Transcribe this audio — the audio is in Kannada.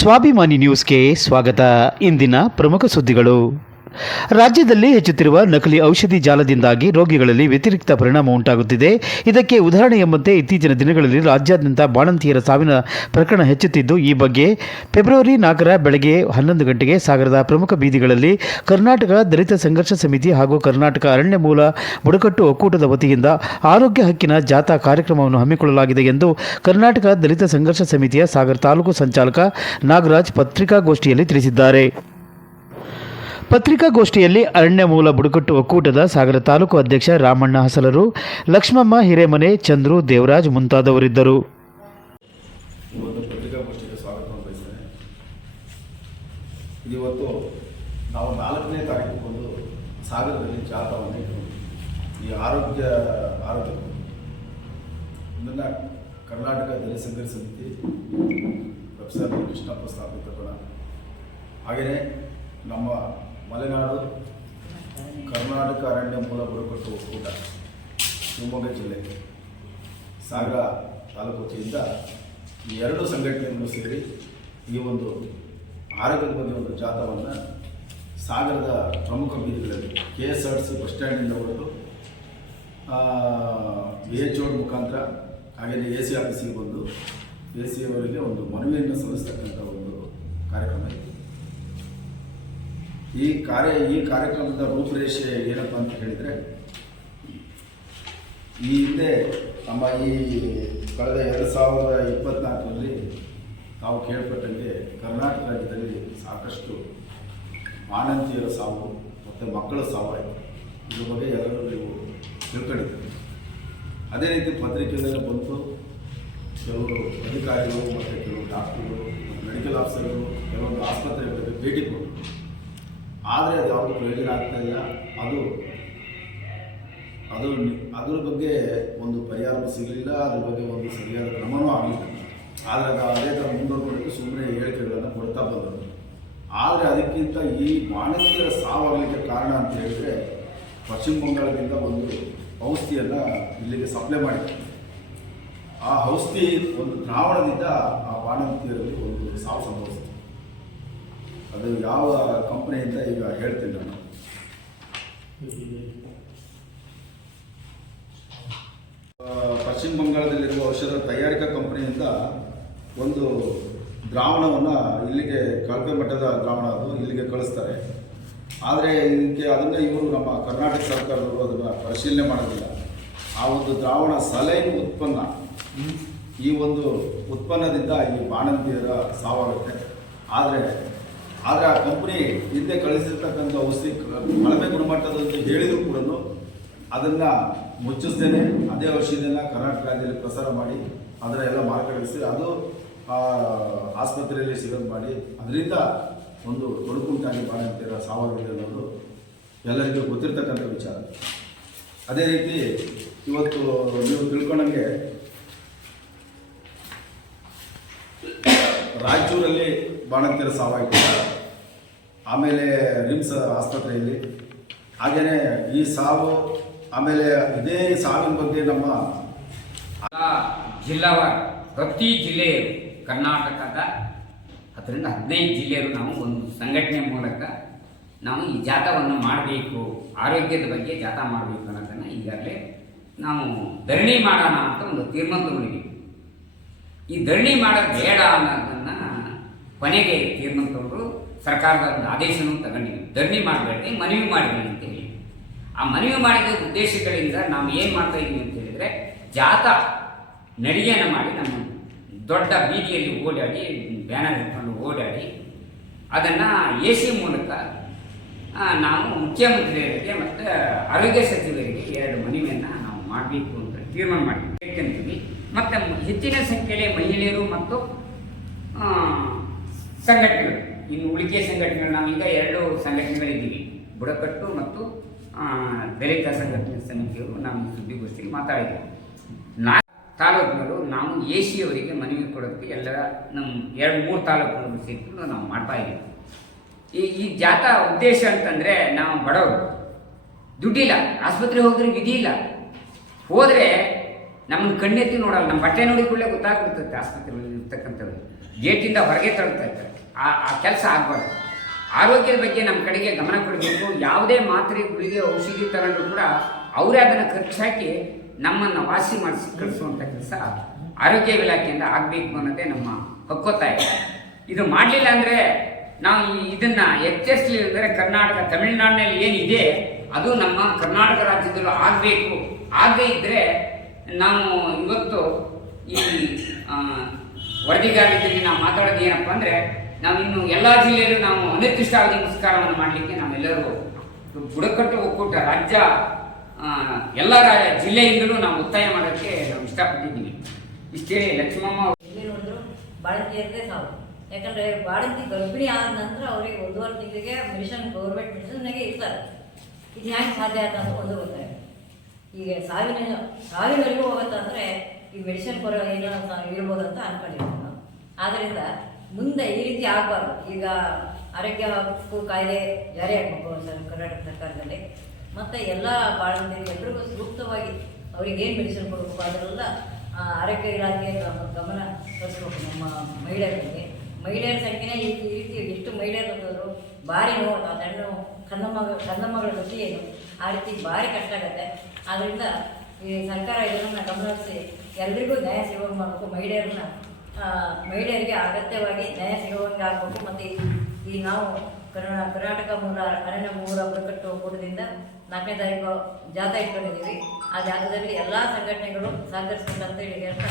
ಸ್ವಾಭಿಮಾನಿ ನ್ಯೂಸ್ಗೆ ಸ್ವಾಗತ. ಇಂದಿನ ಪ್ರಮುಖ ಸುದ್ದಿಗಳು. ರಾಜ್ಯದಲ್ಲಿ ಹೆಚ್ಚುತ್ತಿರುವ ನಕಲಿ ಔಷಧಿ ಜಾಲದಿಂದಾಗಿ ರೋಗಿಗಳಲ್ಲಿ ವ್ಯತಿರಿಕ್ತ ಪರಿಣಾಮ ಉಂಟಾಗುತ್ತಿದೆ. ಇದಕ್ಕೆ ಉದಾಹರಣೆ ಎಂಬಂತೆ ಇತ್ತೀಚಿನ ದಿನಗಳಲ್ಲಿ ರಾಜ್ಯಾದ್ಯಂತ ಬಾಣಂತಿಯರ ಸಾವಿನ ಪ್ರಕರಣ ಹೆಚ್ಚುತ್ತಿದ್ದು, ಈ ಬಗ್ಗೆ ಫೆಬ್ರವರಿ 4ರ ಬೆಳಗ್ಗೆ 11 ಗಂಟೆಗೆ ಸಾಗರದ ಪ್ರಮುಖ ಬೀದಿಗಳಲ್ಲಿ ಕರ್ನಾಟಕ ದಲಿತ ಸಂಘರ್ಷ ಸಮಿತಿ ಹಾಗೂ ಕರ್ನಾಟಕ ಅರಣ್ಯ ಮೂಲ ಬುಡಕಟ್ಟು ಒಕ್ಕೂಟದ ವತಿಯಿಂದ ಆರೋಗ್ಯ ಹಕ್ಕಿನ ಜಾಥಾ ಕಾರ್ಯಕ್ರಮವನ್ನು ಹಮ್ಮಿಕೊಳ್ಳಲಾಗಿದೆ ಎಂದು ಕರ್ನಾಟಕ ದಲಿತ ಸಂಘರ್ಷ ಸಮಿತಿಯ ಸಾಗರ ತಾಲೂಕು ಸಂಚಾಲಕ ನಾಗರಾಜ್ ಪತ್ರಿಕಾಗೋಷ್ಠಿಯಲ್ಲಿ ತಿಳಿಸಿದ್ದಾರೆ. ಪತ್ರಿಕಾಗೋಷ್ಠಿಯಲ್ಲಿ ಅರಣ್ಯ ಮೂಲ ಬುಡಕಟ್ಟು ಒಕ್ಕೂಟದ ಸಾಗರ ತಾಲೂಕು ಅಧ್ಯಕ್ಷ ರಾಮಣ್ಣ ಹಸಲರು, ಲಕ್ಷ್ಮಮ್ಮ ಹಿರೇಮನೆ, ಚಂದ್ರು, ದೇವರಾಜ್ ಮುಂತಾದವರಿದ್ದರು. ಪತ್ರಿಕಾಗೋಷ್ಠಿಗೆ ಸ್ವಾಗತವನ್ನು ಬಯಸ್ತೇನೆ. ಇವತ್ತು ನಾವು 4ನೇ ತಾರೀಕು ಸಾಗರದಲ್ಲಿ ಜಾಥಾವನ್ನು ಈ ಆರೋಗ್ಯ ಇದನ್ನು ಕರ್ನಾಟಕ ದಲಿತ ಸಂಘರ್ಷ ಸಮಿತಿ ಪ್ರೊಫೆಸರ್ ಕೃಷ್ಣಪ್ಪ ಸ್ಥಾಪಿತಪಡ, ಹಾಗೆಯೇ ನಮ್ಮ ಮಲೆನಾಡು ಕರ್ನಾಟಕ ಅರಣ್ಯ ಮೂಲ ಬುಡಕಟ್ಟು ಒಕ್ಕೂಟ ಶಿವಮೊಗ್ಗ ಜಿಲ್ಲೆ ಸಾಗರ ತಾಲೂಕು ವತಿಯಿಂದ ಈ ಎರಡು ಸಂಘಟನೆಗಳು ಸೇರಿ ಈ ಒಂದು ಆರೋಗ್ಯದ ಬಗ್ಗೆ ಒಂದು ಜಾಥಾವನ್ನು ಸಾಗರದ ಪ್ರಮುಖ ಬೀದಿಗಳಲ್ಲಿ KSRTC ಬಸ್ ಸ್ಟ್ಯಾಂಡಿಂದ ಹೊರಟು BHO ಮುಖಾಂತರ ಹಾಗೆಯೇ AC ಆಫೀಸಿಗೆ ಬಂದು AC ಅವರಿಗೆ ಒಂದು ಮನವಿಯನ್ನು ಸಲ್ಲಿಸ್ತಕ್ಕಂಥ ಒಂದು ಕಾರ್ಯಕ್ರಮ ಇದೆ. ಈ ಕಾರ್ಯಕ್ರಮದ ರೂಪುರೇಷೆ ಏನಪ್ಪ ಅಂತ ಹೇಳಿದರೆ, ಈ ಹಿಂದೆ ನಮ್ಮ ಈ ಕಳೆದ 2024ರಲ್ಲಿ ನಾವು ಕೇಳ್ಪಟ್ಟಂಗೆ ಕರ್ನಾಟಕ ರಾಜ್ಯದಲ್ಲಿ ಸಾಕಷ್ಟು ಬಾಣಂತಿಯರ ಸಾವು ಮತ್ತು ಮಕ್ಕಳ ಸಾವು ಆಯಿತು. ಇದ್ರ ಬಗ್ಗೆ ಎಲ್ಲರೂ ನೀವು ತಿಳ್ಕೊಂಡಿದ್ದೀರಿ. ಅದೇ ರೀತಿ ಪತ್ರಿಕೆಯಲ್ಲೆಲ್ಲ ಬಂತು. ಕೆಲವರು ಅಧಿಕಾರಿಗಳು ಮತ್ತು ಕೆಲವು ಡಾಕ್ಟರ್ಗಳು, ಮೆಡಿಕಲ್ ಆಫೀಸರ್ಗಳು ಕೆಲವೊಂದು ಆಸ್ಪತ್ರೆಗಳಿಗೆ ಭೇಟಿ ಕೊಟ್ಟರು. ಆದರೆ ಅದು ಯಾವುದು ಪ್ರಯೋಜನ ಆಗ್ತಾ ಇಲ್ಲ. ಅದ್ರ ಬಗ್ಗೆ ಒಂದು ಪರಿಹಾರ ಸಿಗಲಿಲ್ಲ, ಅದ್ರ ಬಗ್ಗೆ ಒಂದು ಸರಿಯಾದ ಕ್ರಮವೂ ಆಗಲಿಲ್ಲ. ಆದರೆ ಅದೇ ಥರ ಮುಂದುವರ್ಕೊಂಡು ಸುಮ್ಮನೆ ಹೇಳಿಕೆಗಳನ್ನು ಕೊಡ್ತಾ ಬಂದರು. ಆದರೆ ಅದಕ್ಕಿಂತ ಈ ಬಾಣಂತಿಯರ ಸಾವಾಗಲಿಕ್ಕೆ ಕಾರಣ ಅಂತ ಹೇಳಿದರೆ, ಪಶ್ಚಿಮ ಬಂಗಾಳದಿಂದ ಒಂದು ಔಷಧಿಯನ್ನು ಇಲ್ಲಿಗೆ ಸಪ್ಲೈ ಮಾಡಿದ್ದಾರೆ. ಆ ಔಷಧಿ ಒಂದು ದ್ರಾವಣದಿಂದ ಆ ಬಾಣಂತಿಯರಲ್ಲಿ ಒಂದು ಸಾವು ಸಂಭವಿಸಿದೆ. ಅದು ಯಾವ ಕಂಪನಿಯಿಂದ ಈಗ ಹೇಳ್ತೀನಿ ನಾನು. ಪಶ್ಚಿಮ ಬಂಗಾಳದಲ್ಲಿರುವ ಔಷಧ ತಯಾರಿಕಾ ಕಂಪನಿಯಿಂದ ಒಂದು ದ್ರಾವಣವನ್ನು ಇಲ್ಲಿಗೆ ಕಳಪೆ ಮಟ್ಟದ ದ್ರಾವಣ ಅದು ಇಲ್ಲಿಗೆ ಕಳಿಸ್ತಾರೆ. ಆದರೆ ಅದನ್ನು ಇವರು ನಮ್ಮ ಕರ್ನಾಟಕ ಸರ್ಕಾರದವರು ಅದನ್ನು ಪರಿಶೀಲನೆ ಮಾಡೋದಿಲ್ಲ. ಆ ಒಂದು ದ್ರಾವಣ ಸಲೈನ್ ಉತ್ಪನ್ನ, ಈ ಒಂದು ಉತ್ಪನ್ನದಿಂದ ಈ ಬಾಣಂತಿಯರ ಸಾವಾಗುತ್ತೆ. ಆದರೆ ಆ ಕಂಪ್ನಿ ಹಿಂದೆ ಕಳಿಸಿರ್ತಕ್ಕಂಥ ಔಷಧಿ ಕಳಪೆ ಗುಣಮಟ್ಟದ ಅಂತ ಹೇಳಿದರೂ ಕೂಡ ಅದನ್ನು ಮುಚ್ಚಿಸ್ದೇನೆ ಅದೇ ಔಷಧಿಯನ್ನು ಕರ್ನಾಟಕ ರಾಜ್ಯದಲ್ಲಿ ಪ್ರಸಾರ ಮಾಡಿ ಅದರ ಎಲ್ಲ ಮಾರ್ಕೆಟಿಸಿ ಅದು ಆಸ್ಪತ್ರೆಯಲ್ಲಿ ಸಿಗೋದು ಮಾಡಿ ಅದರಿಂದ ಒಂದು ತೊಡಕುಂಟಾಗಿ ಬಾಣಂತಿಯರ ಸಾವಾಗಿದೆ ಅನ್ನೋದು ಎಲ್ಲರಿಗೂ ಗೊತ್ತಿರ್ತಕ್ಕಂಥ ವಿಚಾರ. ಅದೇ ರೀತಿ ಇವತ್ತು ನೀವು ತಿಳ್ಕೊಂಡಂಗೆ ರಾಯಚೂರಲ್ಲಿ ಬಾಣಂತಿಯರ ಸಾವಾಯಿತು, ಆಮೇಲೆ ರಿಮ್ಸ್ ಆಸ್ಪತ್ರೆಯಲ್ಲಿ, ಹಾಗೆಯೇ ಈ ಸಾವು, ಆಮೇಲೆ ಇದೇ ಸಾವಿನ ಬಗ್ಗೆ ನಮ್ಮ ಜಿಲ್ಲಾವಾರು ಪ್ರತಿ ಜಿಲ್ಲೆಯರು ಕರ್ನಾಟಕದ 10ರಿಂದ 15 ಜಿಲ್ಲೆಯರು ನಾವು ಒಂದು ಸಂಘಟನೆ ಮೂಲಕ ನಾವು ಈ ಜಾಥಾವನ್ನು ಮಾಡಬೇಕು, ಆರೋಗ್ಯದ ಬಗ್ಗೆ ಜಾಥಾ ಮಾಡಬೇಕು ಅನ್ನೋದನ್ನು ಈಗಾಗಲೇ ನಾವು ಧರಣಿ ಮಾಡೋಣ ಅಂತ ಒಂದು ತೀರ್ಮಾನ ತಗೊಂಡಿದ್ದೀವಿ. ಈ ಧರಣಿ ಮಾಡೋದು ಬೇಡ ಅನ್ನೋದನ್ನು ಕೊನೆಗೆ ತೀರ್ಮಾನ ತಗೊಂಡು ಸರ್ಕಾರದ ಒಂದು ಆದೇಶನೂ ತಗೊಂಡಿದ್ದೀವಿ. ಧರಣಿ ಮಾಡಬೇಡಿ, ಮನವಿ ಮಾಡಬೇಡಿ ಅಂತ ಹೇಳಿ. ಆ ಮನವಿ ಮಾಡಿದ ಉದ್ದೇಶಗಳಿಂದ ನಾವು ಏನು ಮಾಡ್ತಾ ಇದ್ದೀವಿ ಅಂತ ಹೇಳಿದರೆ, ಜಾಥಾ ನಡಿಗೆಯನ್ನು ಮಾಡಿ ನಮ್ಮ ದೊಡ್ಡ ಬೀದಿಯಲ್ಲಿ ಓಡಾಡಿ, ಬ್ಯಾನರ್ ಇಟ್ಕೊಂಡು ಓಡಾಡಿ ಅದನ್ನು AC ಮೂಲಕ ನಾವು ಮುಖ್ಯಮಂತ್ರಿಯವರಿಗೆ ಮತ್ತು ಆರೋಗ್ಯ ಸಚಿವರಿಗೆ 2 ಮನವಿಯನ್ನು ನಾವು ಮಾಡಬೇಕು ಅಂತ ತೀರ್ಮಾನ ಮಾಡಿದ್ದೀವಿ. ಮತ್ತು ಹೆಚ್ಚಿನ ಸಂಖ್ಯೆಯಲ್ಲಿ ಮಹಿಳೆಯರು ಮತ್ತು ಸಂಘಟನೆಗಳು, ಇನ್ನು ಉಳಿಕೆ ಸಂಘಟನೆಗಳು, ನಾವೀಗ 2 ಸಂಘಟನೆಗಳಿದ್ದೀವಿ, ಬುಡಕಟ್ಟು ಮತ್ತು ದಲಿತ ಸಂಘಟನೆ ಸಮಿತಿಯವರು. ನಾವು ಸುದ್ದಿಗೋಷ್ಠಿಯಲ್ಲಿ ಮಾತಾಡಿದ್ದೀವಿ. ತಾಲೂಕುಗಳು ನಾವು AC ಅವರಿಗೆ ಮನವಿ ಕೊಡೋದಕ್ಕೆ ಎಲ್ಲ ನಮ್ಮ 2-3 ತಾಲೂಕುಗಳು ಸೇರಿಕೊಂಡು ನಾವು ಮಾಡ್ತಾ ಇದ್ದೀವಿ. ಈ ಜಾಥಾ ಉದ್ದೇಶ ಅಂತಂದರೆ, ನಾವು ಬಡವರು, ದುಡ್ಡಿಲ್ಲ, ಆಸ್ಪತ್ರೆಗೆ ಹೋದ್ರೆ ವಿಧಿ ಇಲ್ಲ, ಹೋದರೆ ನಮ್ಮನ್ನು ಕಣ್ಣೆತ್ತಿ ನೋಡಲ್ಲ. ನಮ್ಮ ಬಟ್ಟೆ ನೋಡಿ ಕೂಡಲೇ ಗೊತ್ತಾಗ್ಬಿಡ್ತೈತೆ ಆಸ್ಪತ್ರೆಗಳಲ್ಲಿ ಇರ್ತಕ್ಕಂಥವ್ರು ಗೇಟಿಂದ ಹೊರಗೆ ತಳ್ತಾ ಇರ್ತಾರೆ. ಆ ಕೆಲಸ ಆಗಬಾರ್ದು. ಆರೋಗ್ಯದ ಬಗ್ಗೆ ನಮ್ಮ ಕಡೆಗೆ ಗಮನ ಕೊಡಬೇಕು. ಯಾವುದೇ ಮಾತ್ರೆ ಗುಳಿಗೆ ಔಷಧಿ ತಗೊಂಡು ಕೂಡ ಅವರೇ ಅದನ್ನು ಖರ್ಚು ಹಾಕಿ ನಮ್ಮನ್ನು ವಾಸಿ ಮಾಡಿಸಿ ಕಳಿಸುವಂಥ ಕೆಲಸ ಆರೋಗ್ಯ ಇಲಾಖೆಯಿಂದ ಆಗಬೇಕು ಅನ್ನೋದೇ ನಮ್ಮ ಹಕ್ಕೊತ್ತಾಯ. ಇದು ಮಾಡಲಿಲ್ಲ ಅಂದರೆ ನಾವು ಇದನ್ನು ಎಚ್ಚರಿಸಲಿಲ್ಲ ಅಂದರೆ ಕರ್ನಾಟಕ ತಮಿಳುನಾಡಿನಲ್ಲಿ ಏನಿದೆ ಅದು ನಮ್ಮ ಕರ್ನಾಟಕ ರಾಜ್ಯದಲ್ಲೂ ಆಗಬೇಕು. ಆಗದೇ ಇದ್ದರೆ ನಾವು ಇವತ್ತು ಈ ವರದಿಗಾರರಿಗೆ ನಾವು ಮಾತಾಡೋದು ಏನಪ್ಪ ಅಂದರೆ ನಾವು ಇನ್ನು ಎಲ್ಲ ಜಿಲ್ಲೆಯಲ್ಲೂ ನಾವು ಅನಿರ್ದಿಷ್ಟಾವಧಿ ಪುರಸ್ಕಾರವನ್ನು ಮಾಡಲಿಕ್ಕೆ ನಾವೆಲ್ಲರೂ ಬುಡಕಟ್ಟು ಒಕ್ಕೂಟ ರಾಜ್ಯ ಎಲ್ಲ ಜಿಲ್ಲೆಯಿಂದಲೂ ನಾವು ಒತ್ತಾಯ ಮಾಡೋಕ್ಕೆ ನಾವು ಇಷ್ಟಪಟ್ಟಿದ್ದೀವಿ. ಇಷ್ಟೇ. ಲಕ್ಷ್ಮಮ್ಮ ಎಲ್ಲಿ ನೋಡಿದ್ರು ಬಾಣಂತಿಯರದೇ ಸಾವು. ಯಾಕಂದರೆ ಬಾಣಂತಿ ಗರ್ಭಿಣಿ ಆದ ನಂತರ ಅವರಿಗೆ 1.5 ತಿಂಗಳಿಗೆ ಮೆಡಿಷನ್ ಗೌರ್ಮೆಂಟ್ ಮೆಡಿಷನ್ಗೆ ಇರ್ತಾರೆ. ಇದು ಹ್ಯಾಂಗೆ ಸಾಧ್ಯ ಆಯ್ತು ಅಂತ ಒಂದು ಗೊತ್ತಾಗಿದೆ. ಈಗ ಸಾವಿನವರೆಗೂ ಹೋಗುತ್ತಂದರೆ ಈ ಮೆಡಿಸಿನ್ ಕೊರೋ ಏನೋ ಇರ್ಬೋದು ಅಂತ ಅನ್ಕೊಂಡಿದ್ದೀನಿ ನಾನು. ಆದ್ದರಿಂದ ಮುಂದೆ ಈ ರೀತಿ ಆಗಬಾರ್ದು. ಈಗ ಆರೋಗ್ಯ ಹಕ್ಕು ಕಾಯ್ದೆ ಜಾರಿ ಆಗಬೇಕು ಕರ್ನಾಟಕ ಸರ್ಕಾರದಲ್ಲಿ. ಮತ್ತು ಎಲ್ಲ ಬಾಳಂತಿಗೆ ಎಲ್ರಿಗೂ ಸೂಕ್ತವಾಗಿ ಅವ್ರಿಗೆ ಏನು ಮೆಡಿಸಿನ್ ಕೊಡಬೇಕು ಅದರೆಲ್ಲ ಆರೋಗ್ಯ ಇಲಾಖೆ ಗಮನ ಹರಿಸ್ಬೇಕು. ನಮ್ಮ ಮಹಿಳೆಯರ ಸಂಖ್ಯೆನೇ ಈ ರೀತಿ ಎಷ್ಟು ಮಹಿಳೆಯರು ಬಂದವರು ಭಾರಿ ನೋವು ಅದನ್ನು ಕಂದಮ್ಮಗಳ ಗತಿ ಏನು ಆ ರೀತಿ ಭಾರಿ ಕಷ್ಟ ಆಗುತ್ತೆ. ಆದ್ದರಿಂದ ಈ ಸರ್ಕಾರ ಇದನ್ನು ಗಮನಿಸಿ ಎಲ್ರಿಗೂ ನ್ಯಾಯ ಸಿಗುವಂಗೆ ಮಾಡಬೇಕು. ಮಹಿಳೆಯರಿಗೆ ಅಗತ್ಯವಾಗಿ ನ್ಯಾಯ ಸಿಗುವಂಗೆ ಆಗಬೇಕು. ಮತ್ತು ಈ ನಾವು ಕರ್ನಾಟಕ ಅರಣ್ಯ ಮೂಲ ಬುಡಕಟ್ಟು ಒಕ್ಕೂಟದಿಂದ 4ನೇ ತಾರೀಕು ಜಾಥಾ ಇಟ್ಕೊಂಡಿದ್ದೀವಿ. ಆ ಜಾಥಾದಲ್ಲಿ ಎಲ್ಲ ಸಂಘಟನೆಗಳು ಸಹಕರಿಸಬೇಕಂತ ಹೇಳಿ ಹೇಳ್ತಾ